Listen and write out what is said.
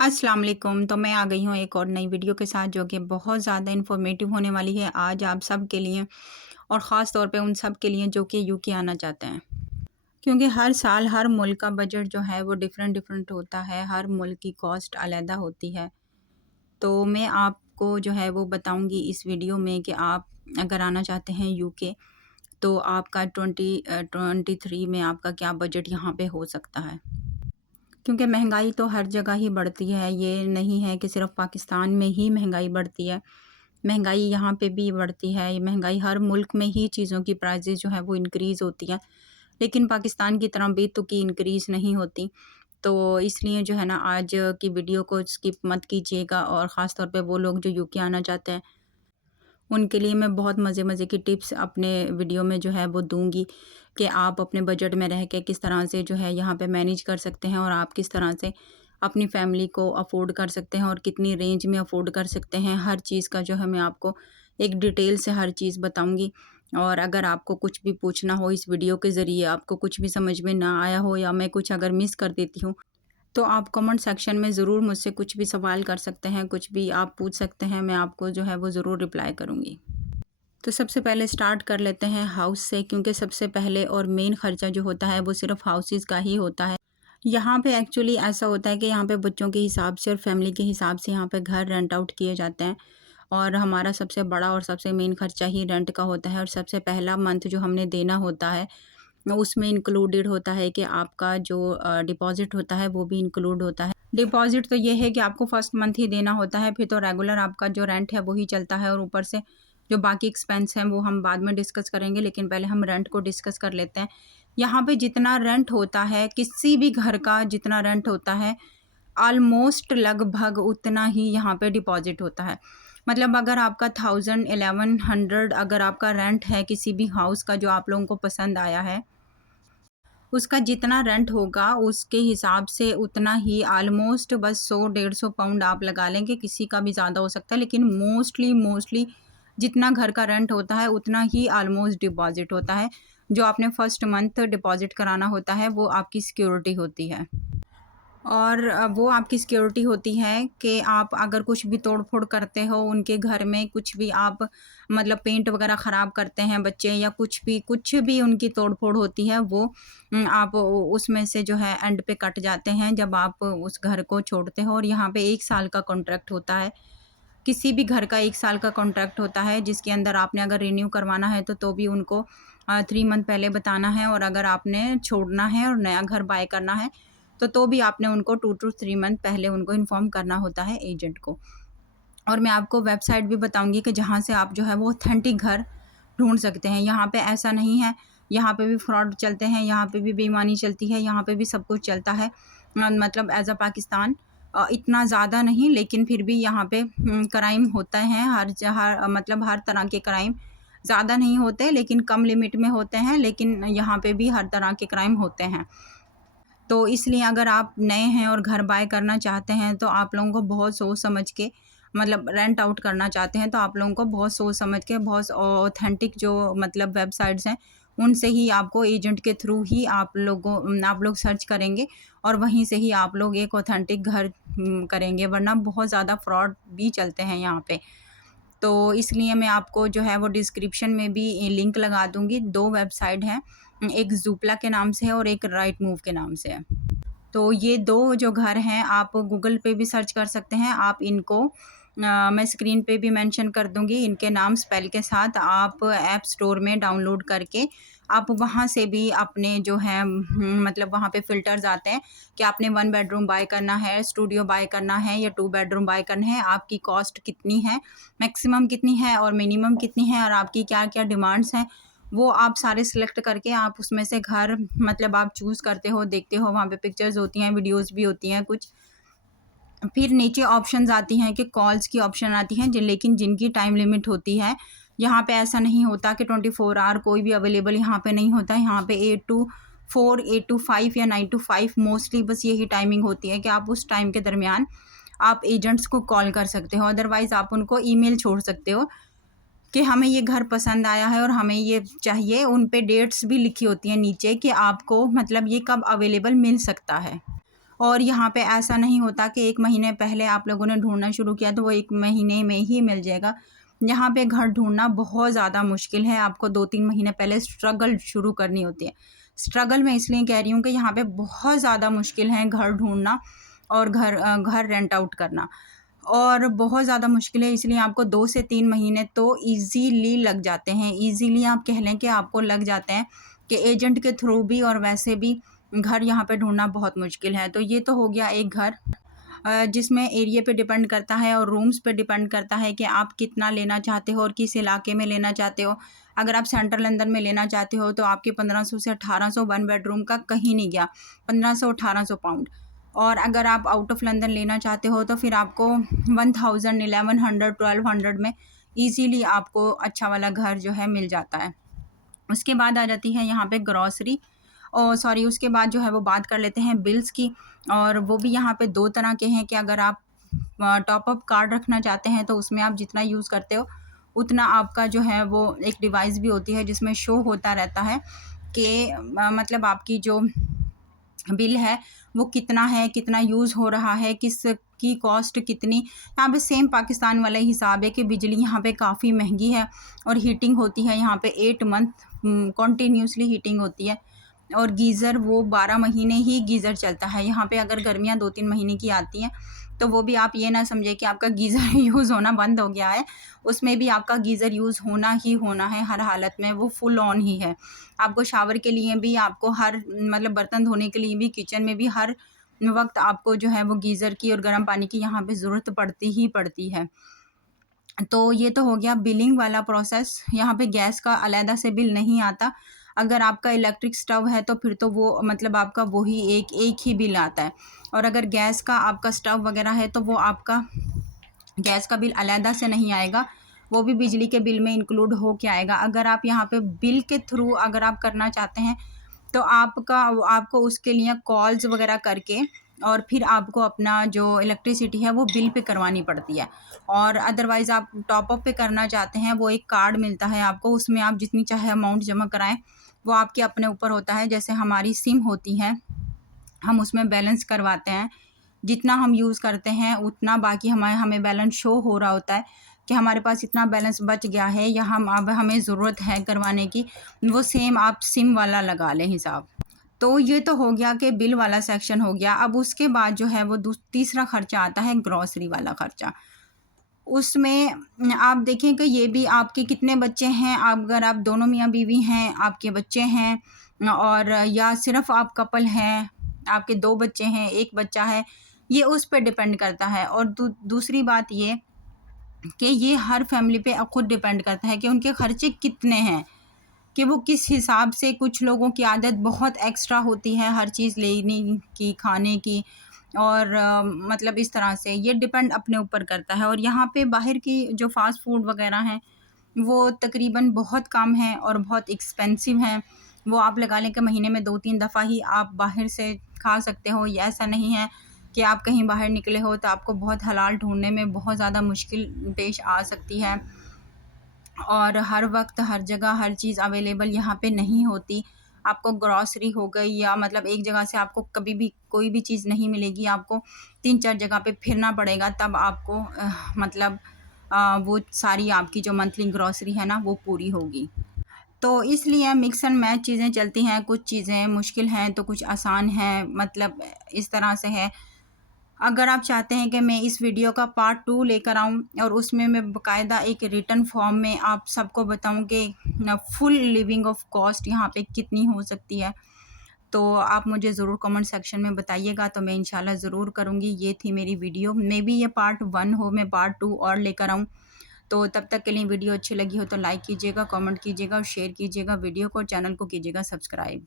अस्सलाम वालेकुम। तो मैं आ गई हूँ एक और नई वीडियो के साथ जो कि बहुत ज़्यादा इन्फॉर्मेटिव होने वाली है आज आप सब के लिए और ख़ास तौर पे उन सब के लिए जो कि यूके आना चाहते हैं। क्योंकि हर साल हर मुल्क का बजट जो है वो डिफरेंट डिफरेंट होता है, हर मुल्क की कॉस्ट अलग होती है। तो मैं आपको जो है वो बताऊँगी इस वीडियो में कि आप अगर आना चाहते हैं यूके तो आपका 2023 में आपका क्या बजट यहाँ पे हो सकता है। क्योंकि महंगाई तो हर जगह ही बढ़ती है, ये नहीं है कि सिर्फ़ पाकिस्तान में ही महंगाई बढ़ती है। महंगाई यहाँ पे भी बढ़ती है, ये महंगाई हर मुल्क में ही चीज़ों की प्राइसेस जो है वो इंक्रीज़ होती है। लेकिन पाकिस्तान की तरह बेतुकी इंक्रीज़ नहीं होती। तो इसलिए जो है ना आज की वीडियो को स्किप मत कीजिएगा और ख़ास तौर पे वो लोग जो यूके आना चाहते हैं उनके लिए मैं बहुत मज़े-मज़े की टिप्स अपने वीडियो में जो है वो दूँगी कि आप अपने बजट में रह के किस तरह से जो है यहाँ पे मैनेज कर सकते हैं और आप किस तरह से अपनी फैमिली को अफ़ोर्ड कर सकते हैं और कितनी रेंज में अफ़ोर्ड कर सकते हैं। हर चीज़ का जो है मैं आपको एक डिटेल से हर चीज़ बताऊँगी। और अगर आपको कुछ भी पूछना हो इस वीडियो के ज़रिए, आपको कुछ भी समझ में ना आया हो या मैं कुछ अगर मिस कर देती हूँ तो आप कमेंट सेक्शन में ज़रूर मुझसे कुछ भी सवाल कर सकते हैं, कुछ भी आप पूछ सकते हैं, मैं आपको जो है वो ज़रूर रिप्लाई करूँगी। तो सबसे पहले स्टार्ट कर लेते हैं हाउस से, क्योंकि सबसे पहले और मेन खर्चा जो होता है वो सिर्फ हाउसेस का ही होता है। यहाँ पे एक्चुअली ऐसा होता है कि यहाँ पे बच्चों के हिसाब से और फैमिली के हिसाब से यहाँ पे घर रेंट आउट किए जाते हैं और हमारा सबसे बड़ा और सबसे मेन खर्चा ही रेंट का होता है। और सबसे पहला मंथ जो हमने देना होता है उसमें इंक्लूडेड होता है कि आपका जो डिपॉज़िट होता है वो भी इंक्लूड होता है। डिपॉज़िट तो ये है कि आपको फर्स्ट मंथ ही देना होता है, फिर तो रेगुलर आपका जो रेंट है वही चलता है और ऊपर से जो बाकी एक्सपेंस हैं वो हम बाद में डिस्कस करेंगे, लेकिन पहले हम रेंट को डिस्कस कर लेते हैं। यहाँ पे जितना रेंट होता है, किसी भी घर का जितना रेंट होता है, ऑलमोस्ट लगभग उतना ही यहाँ पे डिपॉज़िट होता है। मतलब अगर आपका 1000 1100 अगर आपका रेंट है किसी भी हाउस का जो आप लोगों को पसंद आया है, उसका जितना रेंट होगा उसके हिसाब से उतना ही ऑलमोस्ट बस 100 150 पाउंड आप लगा लेंगे, किसी का भी ज़्यादा हो सकता है, लेकिन मोस्टली जितना घर का रेंट होता है उतना ही ऑलमोस्ट डिपॉज़िट होता है। जो आपने फर्स्ट मंथ डिपॉज़िट कराना होता है वो आपकी सिक्योरिटी होती है। और वो आपकी सिक्योरिटी होती है कि आप अगर कुछ भी तोड़-फोड़ करते हो उनके घर में, कुछ भी आप मतलब पेंट वगैरह ख़राब करते हैं बच्चे या कुछ भी उनकी तोड़-फोड़ होती है, वो आप उ उसमें से जो है एंड पे कट जाते हैं जब आप उस घर को छोड़ते हो। और यहाँ पे 1 साल का कॉन्ट्रैक्ट होता है। किसी भी घर का 1 साल का कॉन्ट्रैक्ट होता है जिसके अंदर आपने अगर रिन्यू करवाना है तो भी उनको 3 मंथ पहले बताना है, और अगर आपने छोड़ना है और नया घर बाय करना है तो भी आपने उनको 2 टू 3 मंथ पहले उनको इन्फॉर्म करना होता है एजेंट को। और मैं आपको वेबसाइट भी बताऊँगी कि जहाँ से आप जो है वो ऑथेंटिक घर ढूँढ सकते हैं। यहाँ पे ऐसा नहीं है, यहाँ पे भी फ्रॉड चलते हैं, यहाँ पे भी बेईमानी चलती है, यहाँ पे भी सब कुछ चलता है। मतलब एज़ अ पाकिस्तान इतना ज़्यादा नहीं, लेकिन फिर भी यहाँ पे क्राइम होता है, मतलब हर तरह के क्राइम ज़्यादा नहीं होते लेकिन कम लिमिट में होते हैं, लेकिन यहाँ पे भी हर तरह के क्राइम होते हैं। तो इसलिए अगर आप नए हैं और घर बाय करना चाहते हैं तो आप लोगों को बहुत सोच समझ के, मतलब रेंट आउट करना चाहते हैं तो आप लोगों को बहुत सोच समझ के, बहुत ऑथेंटिक जो मतलब वेबसाइट्स हैं उनसे ही आपको एजेंट के थ्रू ही आप लोग सर्च करेंगे और वहीं से ही आप लोग एक ऑथेंटिक घर करेंगे, वरना बहुत ज़्यादा फ्रॉड भी चलते हैं यहाँ पे। तो इसलिए मैं आपको जो है वो डिस्क्रिप्शन में भी लिंक लगा दूँगी। 2 वेबसाइट हैं, एक ज़ूपला के नाम से है और एक राइटमूव के नाम से है। तो ये 2 जो घर हैं आप गूगल पे भी सर्च कर सकते हैं। आप इनको मैं स्क्रीन पे भी मेंशन कर दूँगी, इनके नाम स्पेल के साथ। आप ऐप स्टोर में डाउनलोड करके आप वहाँ से भी अपने जो है मतलब वहाँ पे फ़िल्टर्स आते हैं कि आपने 1 बेडरूम बाय करना है, स्टूडियो बाय करना है या 2 बेडरूम बाय करना है, आपकी कॉस्ट कितनी है, मैक्सिमम कितनी है और मिनिमम कितनी है और आपकी क्या-क्या डिमांड्स हैं, वो आप सारे सिलेक्ट करके आप उसमें से घर मतलब आप चूज़ करते हो, देखते हो, वहाँ पे पिक्चर्स होती हैं, वीडियोज़ भी होती हैं कुछ। फिर नीचे ऑप्शंस आती हैं कि कॉल्स की ऑप्शन आती हैं लेकिन जिनकी टाइम लिमिट होती है। यहाँ पे ऐसा नहीं होता कि 24 आवर कोई भी अवेलेबल यहाँ पे नहीं होता है। यहाँ पे 8 टू 4, 8 टू 5 या 9 टू 5 मोस्टली बस यही टाइमिंग होती है कि आप उस टाइम के दरमियान आप एजेंट्स को कॉल कर सकते हो। अदरवाइज़ आप उनको ईमेल छोड़ सकते हो कि हमें ये घर पसंद आया है और हमें ये चाहिए। उन पे डेट्स भी लिखी होती हैं नीचे कि आपको मतलब ये कब अवेलेबल मिल सकता है। और यहाँ पे ऐसा नहीं होता कि 1 महीने पहले आप लोगों ने ढूँढना शुरू किया तो वो 1 महीने में ही मिल जाएगा। यहाँ पे घर ढूँढना बहुत ज़्यादा मुश्किल है, आपको 2-3 महीने पहले स्ट्रगल शुरू करनी होती है। स्ट्रगल मैं इसलिए कह रही हूँ कि यहाँ पे बहुत ज़्यादा मुश्किल है घर ढूँढना और घर रेंट आउट करना, और बहुत ज़्यादा मुश्किल है, इसलिए आपको 2 से 3 महीने तो ईज़िली लग जाते हैं। ईज़िली आप कह लें कि आपको लग जाते हैं कि एजेंट के थ्रू भी और वैसे भी घर यहाँ पे ढूँढना बहुत मुश्किल है। तो ये तो हो गया एक घर, जिसमें एरिया पे डिपेंड करता है और रूम्स पे डिपेंड करता है कि आप कितना लेना चाहते हो और किस इलाके में लेना चाहते हो। अगर आप सेंट्रल लंदन में लेना चाहते हो तो आपके 1500 से 1800 1 बेडरूम का कहीं नहीं गया, 1500-1800 पाउंड। और अगर आप आउट ऑफ लंदन लेना चाहते हो तो फिर आपको 1000, 1100, 1200 में ईज़िली आपको अच्छा वाला घर जो है मिल जाता है। उसके बाद आ जाती है यहाँ पे ग्रॉसरी, और सॉरी उसके बाद जो है वो बात कर लेते हैं बिल्स की। और वो भी यहाँ पे 2 तरह के हैं कि अगर आप टॉप अप कार्ड रखना चाहते हैं तो उसमें आप जितना यूज़ करते हो उतना आपका जो है वो एक डिवाइस भी होती है जिसमें शो होता रहता है कि मतलब आपकी जो बिल है वो कितना है, कितना यूज़ हो रहा है, किस की कॉस्ट कितनी। यहाँ पे सेम पाकिस्तान वाला ही हिसाब है कि बिजली यहाँ पे काफ़ी महंगी है और हीटिंग होती है यहाँ पे 8 मंथ कॉन्टीन्यूसली हीटिंग होती है, और गीज़र वो 12 महीने ही गीज़र चलता है यहाँ पे। अगर गर्मियाँ 2-3 महीने की आती हैं तो वो भी आप ये ना समझे कि आपका गीज़र यूज़ होना बंद हो गया है, उसमें भी आपका गीज़र यूज़ होना ही होना है हर हालत में, वो फुल ऑन ही है। आपको शावर के लिए भी, आपको हर मतलब बर्तन धोने के लिए भी, किचन में भी हर वक्त आपको जो है वो गीज़र की और गर्म पानी की यहाँ पे ज़रूरत पड़ती ही पड़ती है। तो ये तो हो गया बिलिंग वाला प्रोसेस। यहाँ पे गैस का अलहदा से बिल नहीं आता। अगर आपका इलेक्ट्रिक स्टव है तो फिर तो वो मतलब आपका वही एक ही बिल आता है, और अगर गैस का आपका स्टव वगैरह है तो वो आपका गैस का बिल अलहदा से नहीं आएगा, वो भी बिजली के बिल में इंक्लूड हो के आएगा। अगर आप यहाँ पे बिल के थ्रू अगर आप करना चाहते हैं तो आपको उसके लिए कॉल्स वगैरह करके और फिर आपको अपना जो इलेक्ट्रिसिटी है वो बिल पे करवानी पड़ती है। और अदरवाइज़ आप टॉप अप पे करना चाहते हैं, वो एक कार्ड मिलता है आपको, उसमें आप जितनी चाहे अमाउंट जमा कराएं, वो आपके अपने ऊपर होता है। जैसे हमारी सिम होती है, हम उसमें बैलेंस करवाते हैं, जितना हम यूज़ करते हैं उतना बाकी हमें बैलेंस शो हो रहा होता है कि हमारे पास इतना बैलेंस बच गया है या अब हमें ज़रूरत है करवाने की, वो सेम आप सिम वाला लगा लें हिसाब। तो ये तो हो गया कि बिल वाला सेक्शन हो गया। अब उसके बाद जो है वो तीसरा खर्चा आता है ग्रॉसरी वाला खर्चा। उसमें आप देखें कि ये भी आपके कितने बच्चे हैं, अगर आप दोनों मियाँ बीवी हैं, आपके बच्चे हैं, और या सिर्फ आप कपल हैं, आपके 2 बच्चे हैं, 1 बच्चा है, ये उस पे डिपेंड करता है। और दूसरी बात ये कि ये हर फैमिली पे खुद डिपेंड करता है कि उनके खर्चे कितने हैं, कि वो किस हिसाब से। कुछ लोगों की आदत बहुत एक्स्ट्रा होती है हर चीज़ लेने की, खाने की, और मतलब इस तरह से ये डिपेंड अपने ऊपर करता है। और यहाँ पे बाहर की जो फ़ास्ट फूड वगैरह हैं वो तकरीबन बहुत कम हैं और बहुत एक्सपेंसिव हैं। वो आप लगा लें कि महीने में 2-3 दफ़ा ही आप बाहर से खा सकते हो। ये ऐसा नहीं है कि आप कहीं बाहर निकले हो तो आपको बहुत हलाल ढूँढने में बहुत ज़्यादा मुश्किल पेश आ सकती है, और हर वक्त हर जगह हर चीज़ अवेलेबल यहाँ पे नहीं होती। आपको ग्रॉसरी हो गई या मतलब एक जगह से आपको कभी भी कोई भी चीज़ नहीं मिलेगी, आपको 3-4 जगह पे फिरना पड़ेगा, तब आपको मतलब वो सारी आपकी जो मंथली ग्रॉसरी है ना वो पूरी होगी। तो इसलिए मिक्स एंड मैच चीज़ें चलती हैं, कुछ चीज़ें मुश्किल हैं तो कुछ आसान हैं, मतलब इस तरह से है। अगर आप चाहते हैं कि मैं इस वीडियो का पार्ट 2 लेकर आऊँ और उसमें मैं बाकायदा एक रिटन फॉर्म में आप सबको बताऊँ कि फुल लिविंग ऑफ कॉस्ट यहाँ पे कितनी हो सकती है, तो आप मुझे ज़रूर कमेंट सेक्शन में बताइएगा, तो मैं इंशाल्लाह ज़रूर करूँगी। ये थी मेरी वीडियो, मे बी ये पार्ट 1 हो, मैं पार्ट 2 और लेकर आऊँ। तो तब तक के लिए वीडियो अच्छी लगी हो तो लाइक कीजिएगा, कमेंट कीजिएगा और शेयर कीजिएगा वीडियो को, चैनल को कीजिएगा सब्सक्राइब।